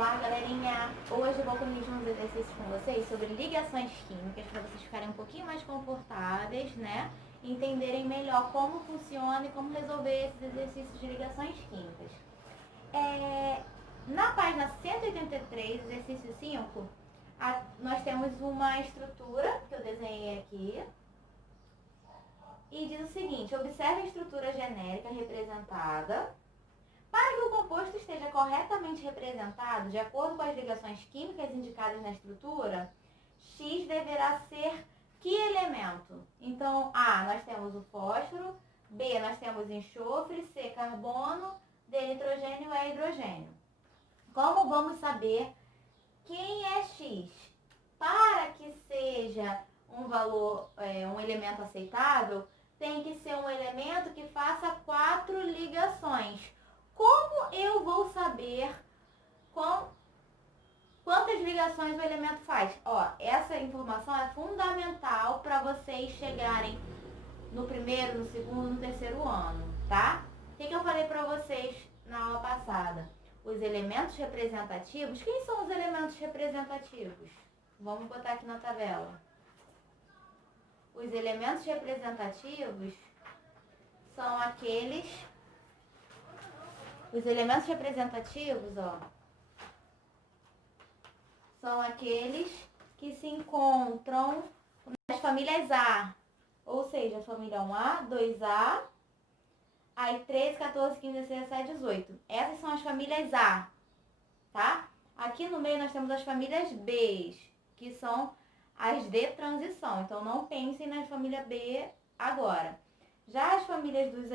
Olá, galerinha! Hoje eu vou corrigir uns exercícios com vocês sobre ligações químicas para vocês ficarem um pouquinho mais confortáveis, né? E entenderem melhor como funciona e como resolver esses exercícios de ligações químicas. Na página 183, exercício 5, nós temos uma estrutura que eu desenhei aqui. E diz o seguinte: observe a estrutura genérica representada. Para que o composto esteja corretamente representado, de acordo com as ligações químicas indicadas na estrutura, X deverá ser que elemento? Então, A, nós temos o fósforo, B, nós temos enxofre, C, carbono, D, nitrogênio, E, hidrogênio. Como vamos saber quem é X? Para que seja um valor, um elemento aceitável, tem que ser um elemento que faça 4 ligações. Como eu vou saber quantas ligações o elemento faz? Essa informação é fundamental para vocês chegarem no primeiro, no segundo, no terceiro ano, tá? O que eu falei para vocês na aula passada? Os elementos representativos. Quem são os elementos representativos? Vamos botar aqui na tabela. Os elementos representativos são aqueles... Os elementos representativos, são aqueles que se encontram nas famílias A. Ou seja, a família 1A, 2A, aí 13, 14, 15, 16, 17, 18. Essas são as famílias A, tá? Aqui no meio nós temos as famílias B, que são as de transição. Então, não pensem nas famílias B agora. Já as famílias dos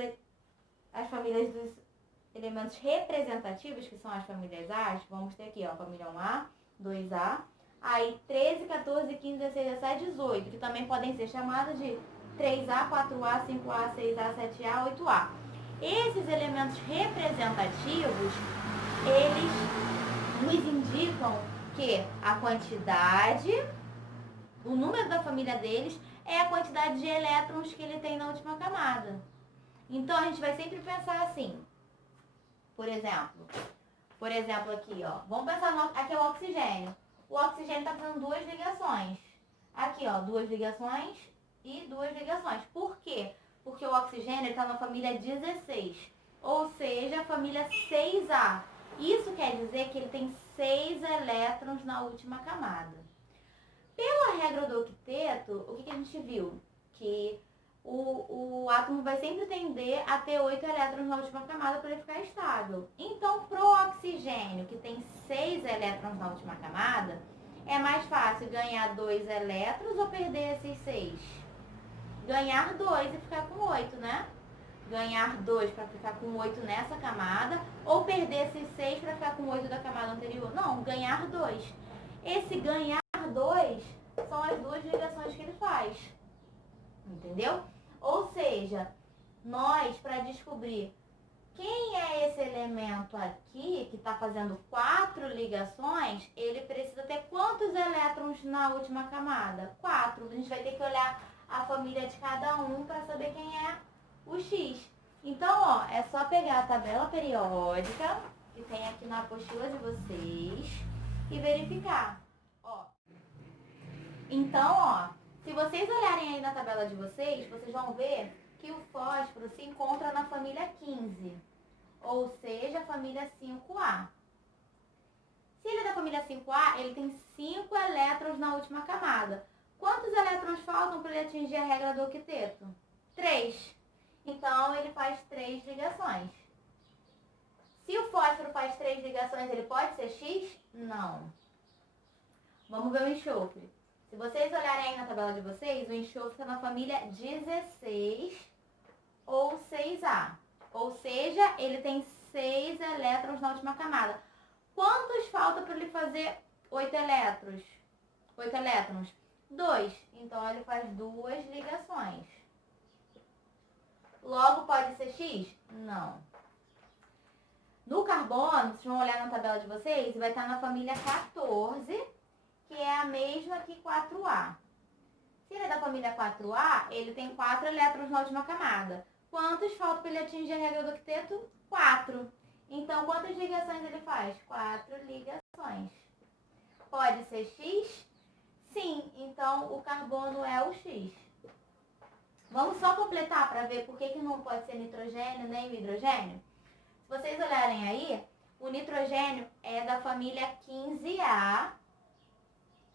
elementos representativos, que são as famílias A, vamos ter aqui, família 1A, 2A, aí 13, 14, 15, 16, 17, 18, que também podem ser chamadas de 3A, 4A, 5A, 6A, 7A, 8A. Esses elementos representativos, eles nos indicam que a quantidade, o número da família deles é a quantidade de elétrons que ele tem na última camada. Então, a gente vai sempre pensar assim. Por exemplo aqui, vamos pensar aqui é o oxigênio. O oxigênio está fazendo 2 ligações. Aqui, 2 ligações e 2 ligações. Por quê? Porque o oxigênio está na família 16, ou seja, a família 6A. Isso quer dizer que ele tem 6 elétrons na última camada. Pela regra do octeto, o que a gente viu? Que o átomo vai sempre tender a ter 8 elétrons na última camada para ele ficar estável. Então, para o oxigênio, que tem 6 elétrons na última camada, é mais fácil ganhar 2 elétrons ou perder esses 6? Ganhar 2 e ficar com 8, né? Ganhar 2 para ficar com 8 nessa camada, ou perder esses 6 para ficar com 8 da camada anterior? Não, ganhar 2. Esse ganhar 2 são as 2 ligações que ele faz. Entendeu? Ou seja, nós, para descobrir quem é esse elemento aqui, que está fazendo 4 ligações, ele precisa ter quantos elétrons na última camada? 4. A gente vai ter que olhar a família de cada um para saber quem é o X. Então, é só pegar a tabela periódica, que tem aqui na apostila de vocês, e verificar. Então, se vocês olharem aí na tabela de vocês vão ver que o fósforo se encontra na família 15, ou seja, a família 5A. Se ele é da família 5A, ele tem 5 elétrons na última camada. Quantos elétrons faltam para ele atingir a regra do octeto? 3. Então, ele faz 3 ligações. Se o fósforo faz 3 ligações, ele pode ser X? Não. Vamos ver o enxofre. Se vocês olharem aí na tabela de vocês, o enxofre está na família 16 ou 6A. Ou seja, ele tem 6 elétrons na última camada. Quantos falta para ele fazer 8 elétrons? 8 elétrons? 2. Então, ele faz 2 ligações. Logo, pode ser X? Não. No carbono, vocês vão olhar na tabela de vocês, vai estar na família 14, que é a mesma que 4A. Se ele é da família 4A, ele tem 4 elétrons na última camada. Quantos faltam para ele atingir a regra do octeto? 4. Então, quantas ligações ele faz? 4 ligações. Pode ser X? Sim, então o carbono é o X. Vamos só completar para ver por que não pode ser nitrogênio nem o hidrogênio? Se vocês olharem aí, o nitrogênio é da família 15A,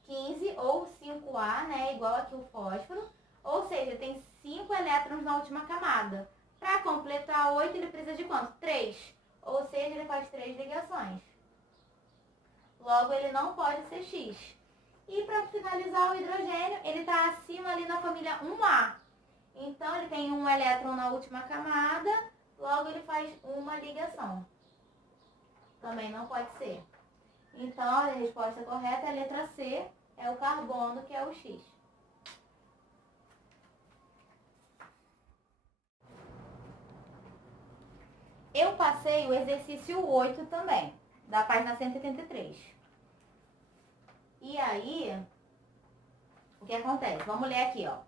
15 ou 5A, né? Igual aqui o fósforo. Ou seja, tem 5 elétrons na última camada. Para completar 8, ele precisa de quanto? 3. Ou seja, ele faz 3 ligações. Logo, ele não pode ser X. E para finalizar o hidrogênio, ele está acima ali na família 1A. Então, ele tem um elétron na última camada, logo ele faz uma ligação. Também não pode ser. Então, a resposta correta é a letra C, é o carbono, que é o X. Eu passei o exercício 8 também, da página 183. E aí, o que acontece? Vamos ler aqui, ó.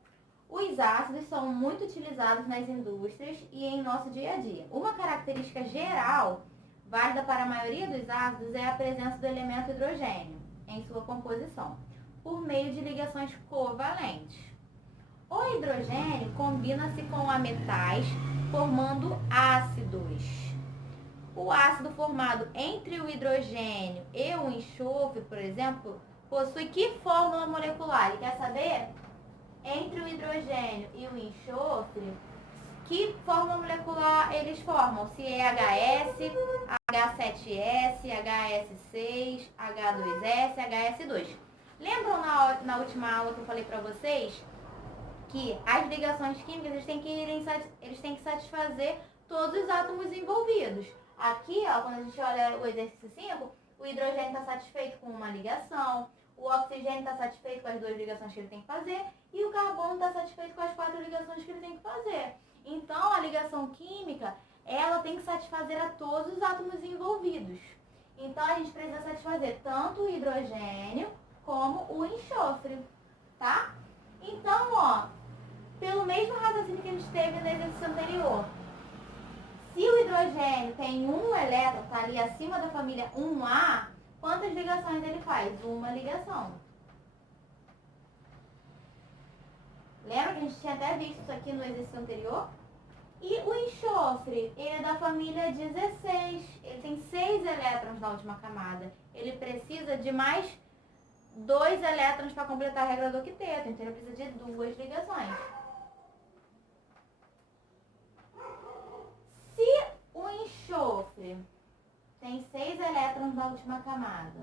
Os ácidos são muito utilizados nas indústrias e em nosso dia a dia. Uma característica geral, válida para a maioria dos ácidos, é a presença do elemento hidrogênio em sua composição, por meio de ligações covalentes. O hidrogênio combina-se com ametais, formando ácidos. O ácido formado entre o hidrogênio e o enxofre, por exemplo, possui que fórmula molecular? Ele quer saber? Entre o hidrogênio e o enxofre, que fórmula molecular eles formam? Se é HS, H7S, HS6, H2S, HS2. Lembram na última aula que eu falei para vocês que as ligações químicas eles têm que satisfazer todos os átomos envolvidos. Aqui, ó, quando a gente olha o exercício 5, o hidrogênio está satisfeito com uma ligação, o oxigênio está satisfeito com as 2 ligações que ele tem que fazer e o carbono está satisfeito com as 4 ligações que ele tem que fazer. Então, a ligação química, ela tem que satisfazer a todos os átomos envolvidos. Então, a gente precisa satisfazer tanto o hidrogênio como o enxofre, tá? Então, ó, pelo mesmo raciocínio que a gente teve no exercício anterior, se o hidrogênio tem um elétron, está ali acima da família 1A, quantas ligações ele faz? Uma ligação. Lembra que a gente tinha até visto isso aqui no exercício anterior? E o enxofre, ele é da família 16. Ele tem 6 elétrons na última camada. Ele precisa de mais 2 elétrons para completar a regra do octeto. Então, ele precisa de 2 ligações. Se o enxofre tem 6 elétrons na última camada,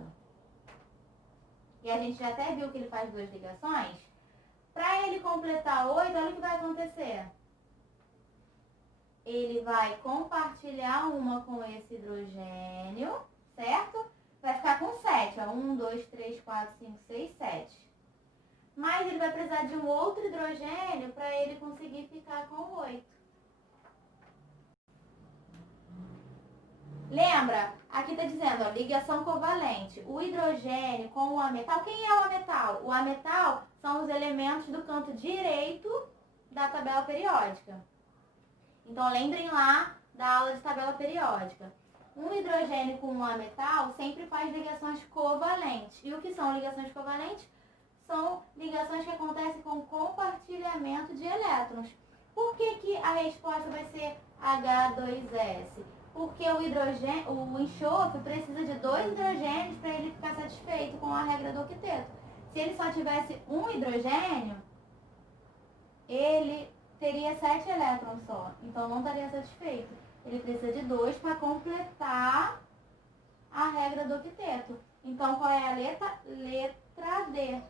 e a gente já até viu que ele faz 2 ligações, para ele completar 8, olha o que vai acontecer. Ele vai compartilhar uma com esse hidrogênio, certo? Vai ficar com 7, ó. 1, 2, 3, 4, 5, 6, 7. Mas ele vai precisar de um outro hidrogênio para ele conseguir ficar com 8. Lembra? Aqui está dizendo, ó, ligação covalente. O hidrogênio com o ametal. Quem é o ametal? O ametal são os elementos do canto direito da tabela periódica. Então, lembrem lá da aula de tabela periódica. Um hidrogênio com um ametal sempre faz ligações covalentes. E o que são ligações covalentes? São ligações que acontecem com compartilhamento de elétrons. Por que a resposta vai ser H2S? Porque o enxofre precisa de 2 hidrogênios para ele ficar satisfeito com a regra do octeto. Se ele só tivesse um hidrogênio, ele teria 7 elétrons só. Então, não estaria satisfeito. Ele precisa de 2 para completar a regra do octeto. Então, qual é a letra? Letra D.